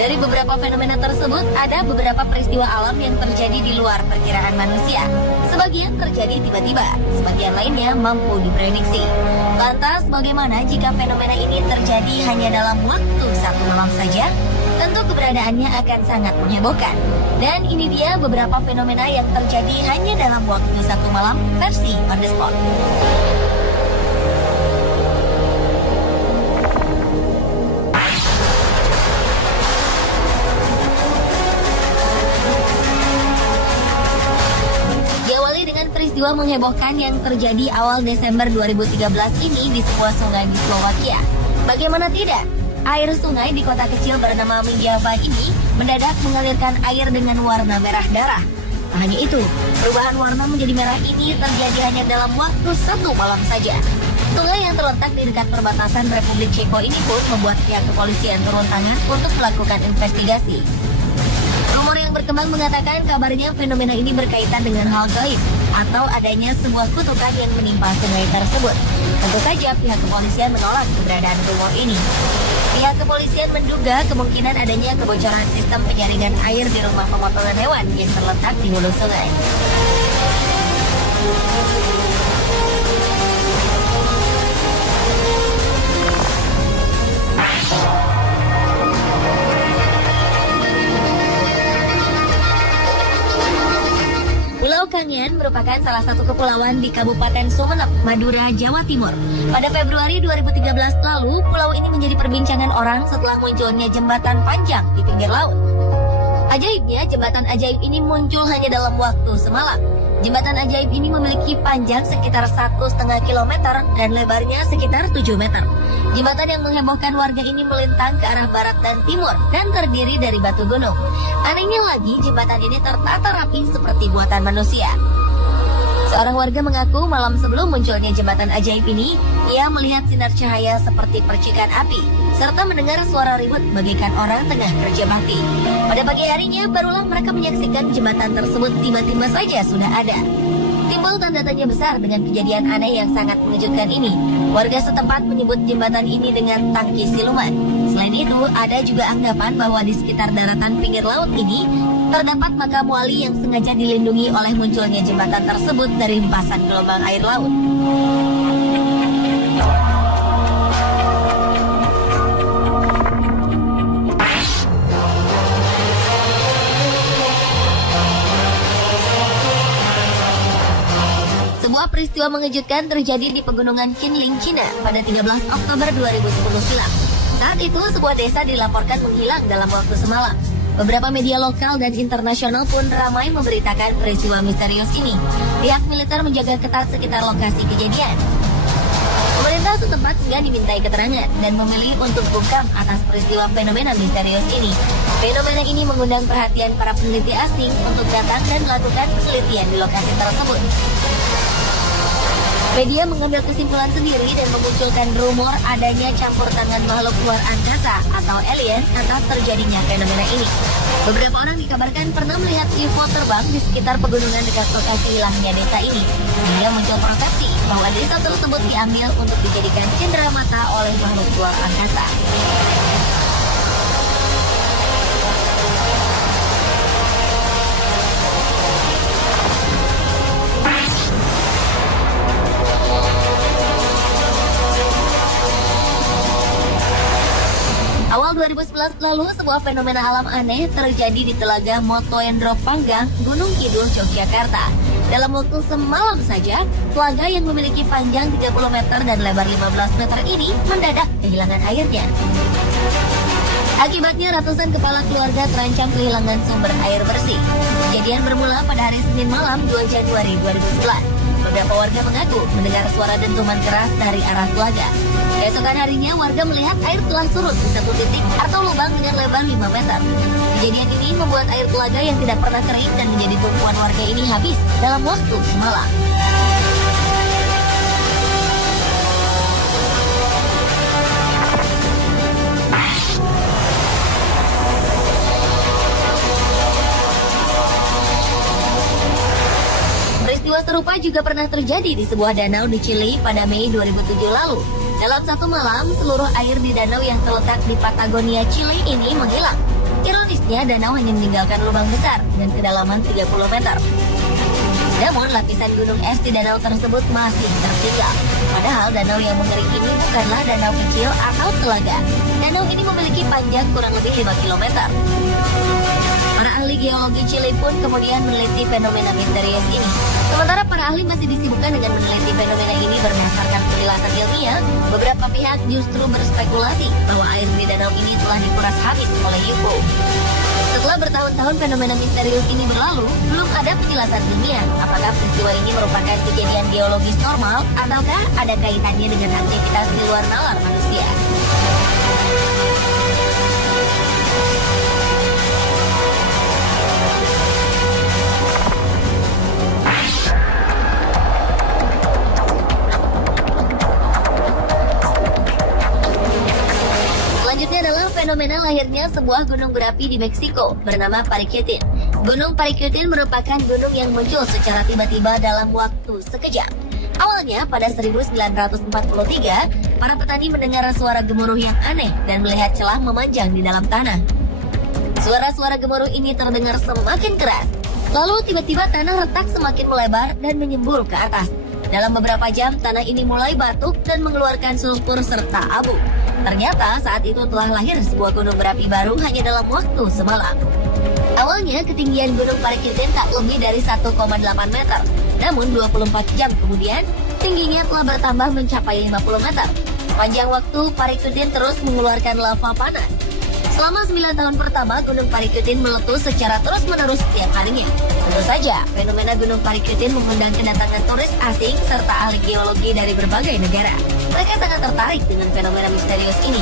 Dari beberapa fenomena tersebut, ada beberapa peristiwa alam yang terjadi di luar perkiraan manusia. Sebagian terjadi tiba-tiba, sebagian lainnya mampu diprediksi. Lantas, bagaimana jika fenomena ini terjadi hanya dalam waktu satu malam saja? Tentu keberadaannya akan sangat menghebohkan. Dan ini dia beberapa fenomena yang terjadi hanya dalam waktu satu malam versi on the spot. Peristiwa menghebohkan yang terjadi awal Desember 2013 ini di sebuah sungai di Slovakia. Bagaimana tidak? Air sungai di kota kecil bernama Mijava ini mendadak mengalirkan air dengan warna merah darah. Tak hanya itu, perubahan warna menjadi merah ini terjadi hanya dalam waktu satu malam saja. Sungai yang terletak di dekat perbatasan Republik Ceko ini pun membuat pihak kepolisian turun tangan untuk melakukan investigasi. Rumor yang berkembang mengatakan kabarnya fenomena ini berkaitan dengan hal gaib atau adanya sebuah kutukan yang menimpa sungai tersebut. Tentu saja pihak kepolisian menolak keberadaan rumor ini. Pihak kepolisian menduga kemungkinan adanya kebocoran sistem penyaringan air di rumah pemotongan hewan yang terletak di hulu sungai. Pulau Kangen merupakan salah satu kepulauan di Kabupaten Sumeneb, Madura, Jawa Timur. Pada Februari 2013 lalu, pulau ini menjadi perbincangan orang setelah munculnya jembatan panjang di pinggir laut. Ajaibnya, jembatan ajaib ini muncul hanya dalam waktu semalam. Jembatan ajaib ini memiliki panjang sekitar 1,5 kilometer dan lebarnya sekitar 7 meter. Jembatan yang menghebohkan warga ini melintang ke arah barat dan timur dan terdiri dari batu gunung. Anehnya lagi, jembatan ini tertata rapi seperti buatan manusia. Seorang warga mengaku malam sebelum munculnya jembatan ajaib ini, ia melihat sinar cahaya seperti percikan api, serta mendengar suara ribut bagaikan orang tengah kerja bakti. Pada pagi harinya, barulah mereka menyaksikan jembatan tersebut tiba-tiba saja sudah ada. Timbul tanda tanya besar dengan kejadian aneh yang sangat mengejutkan ini. Warga setempat menyebut jembatan ini dengan tangki siluman. Selain itu, ada juga anggapan bahwa di sekitar daratan pinggir laut ini terdapat makam wali yang sengaja dilindungi oleh munculnya jembatan tersebut dari hempasan gelombang air laut. Sebuah peristiwa mengejutkan terjadi di pegunungan Qinling, Cina pada 13 Oktober 2010 silam. Saat itu, sebuah desa dilaporkan menghilang dalam waktu semalam. Beberapa media lokal dan internasional pun ramai memberitakan peristiwa misterius ini. Pihak militer menjaga ketat sekitar lokasi kejadian. Pemerintah setempat tidak dimintai keterangan dan memilih untuk bungkam atas peristiwa fenomena misterius ini. Fenomena ini mengundang perhatian para peneliti asing untuk datang dan melakukan penelitian di lokasi tersebut. Media mengambil kesimpulan sendiri dan memunculkan rumor adanya campur tangan makhluk luar angkasa atau alien atas terjadinya fenomena ini. Beberapa orang dikabarkan pernah melihat UFO terbang di sekitar pegunungan dekat lokasi hilangnya desa ini, sehingga muncul persepsi bahwa desa tersebut diambil untuk dijadikan cenderamata oleh makhluk luar angkasa. Awal 2011 lalu, sebuah fenomena alam aneh terjadi di Telaga Motoendro Panggang, Gunung Kidul, Yogyakarta. Dalam waktu semalam saja, telaga yang memiliki panjang 30 meter dan lebar 15 meter ini mendadak kehilangan airnya. Akibatnya ratusan kepala keluarga terancam kehilangan sumber air bersih. Kejadian bermula pada hari Senin malam 2 Januari 2011. Beberapa warga mengaku mendengar suara dentuman keras dari arah telaga. Keesokan harinya, warga melihat air telah surut di satu titik atau lubang dengan lebar 5 meter. Kejadian ini membuat air telaga yang tidak pernah kering dan menjadi tumpuan warga ini habis dalam waktu semalam. Peristiwa serupa juga pernah terjadi di sebuah danau di Chili pada Mei 2007 lalu. Dalam satu malam, seluruh air di danau yang terletak di Patagonia, Chili ini menghilang. Ironisnya, danau hanya meninggalkan lubang besar dengan kedalaman 30 meter. Namun, lapisan gunung es di danau tersebut masih tertinggal. Padahal danau yang mengering ini bukanlah danau kecil atau telaga. Danau ini memiliki panjang kurang lebih 5 km. Para ahli geologi Chili pun kemudian meneliti fenomena misterius ini. Sementara para ahli masih disibukkan dengan meneliti fenomena ini berdasarkan penjelasan ilmiah, beberapa pihak justru berspekulasi bahwa air di danau ini telah dikuras habis oleh UFO. Setelah bertahun-tahun fenomena misterius ini berlalu, belum ada penjelasan ilmiah apakah peristiwa ini merupakan kejadian geologis normal ataukah ada kaitannya dengan aktivitas di luar nalar manusia. Selanjutnya adalah fenomena lahirnya sebuah gunung berapi di Meksiko bernama Paricutin. Gunung Paricutin merupakan gunung yang muncul secara tiba-tiba dalam waktu sekejap. Awalnya pada 1943, para petani mendengar suara gemuruh yang aneh dan melihat celah memanjang di dalam tanah. Suara-suara gemuruh ini terdengar semakin keras. Lalu tiba-tiba tanah retak semakin melebar dan menyembul ke atas. Dalam beberapa jam, tanah ini mulai batuk dan mengeluarkan sulfur serta abu. Ternyata saat itu telah lahir sebuah gunung berapi baru hanya dalam waktu semalam. Awalnya ketinggian gunung Paricutin tak lebih dari 1,8 meter. Namun 24 jam kemudian, tingginya telah bertambah mencapai 50 meter. Sepanjang waktu, Paricutin terus mengeluarkan lava panas. Selama 9 tahun pertama, Gunung Paricutin meletus secara terus-menerus setiap harinya. Tentu saja, fenomena Gunung Paricutin mengundang kedatangan turis asing serta ahli geologi dari berbagai negara. Mereka sangat tertarik dengan fenomena misterius ini.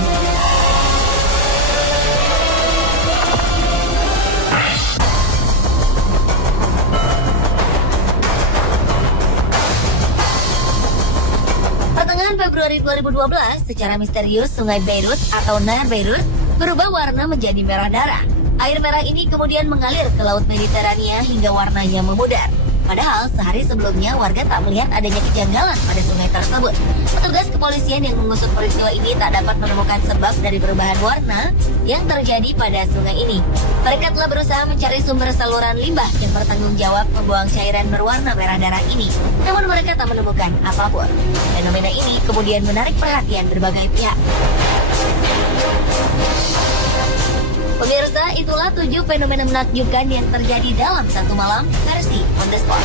Pertengahan Februari 2012, secara misterius Sungai Beirut atau Nahar Beirut berubah warna menjadi merah darah. Air merah ini kemudian mengalir ke Laut Mediterania hingga warnanya memudar. Padahal sehari sebelumnya warga tak melihat adanya kejanggalan pada sungai tersebut. Petugas kepolisian yang mengusut peristiwa ini tak dapat menemukan sebab dari perubahan warna yang terjadi pada sungai ini. Mereka telah berusaha mencari sumber saluran limbah yang bertanggung jawab membuang cairan berwarna merah darah ini. Namun mereka tak menemukan apapun. Fenomena ini kemudian menarik perhatian berbagai pihak. Pemirsa, itulah 7 fenomena menakjubkan yang terjadi dalam satu malam versi On The Spot.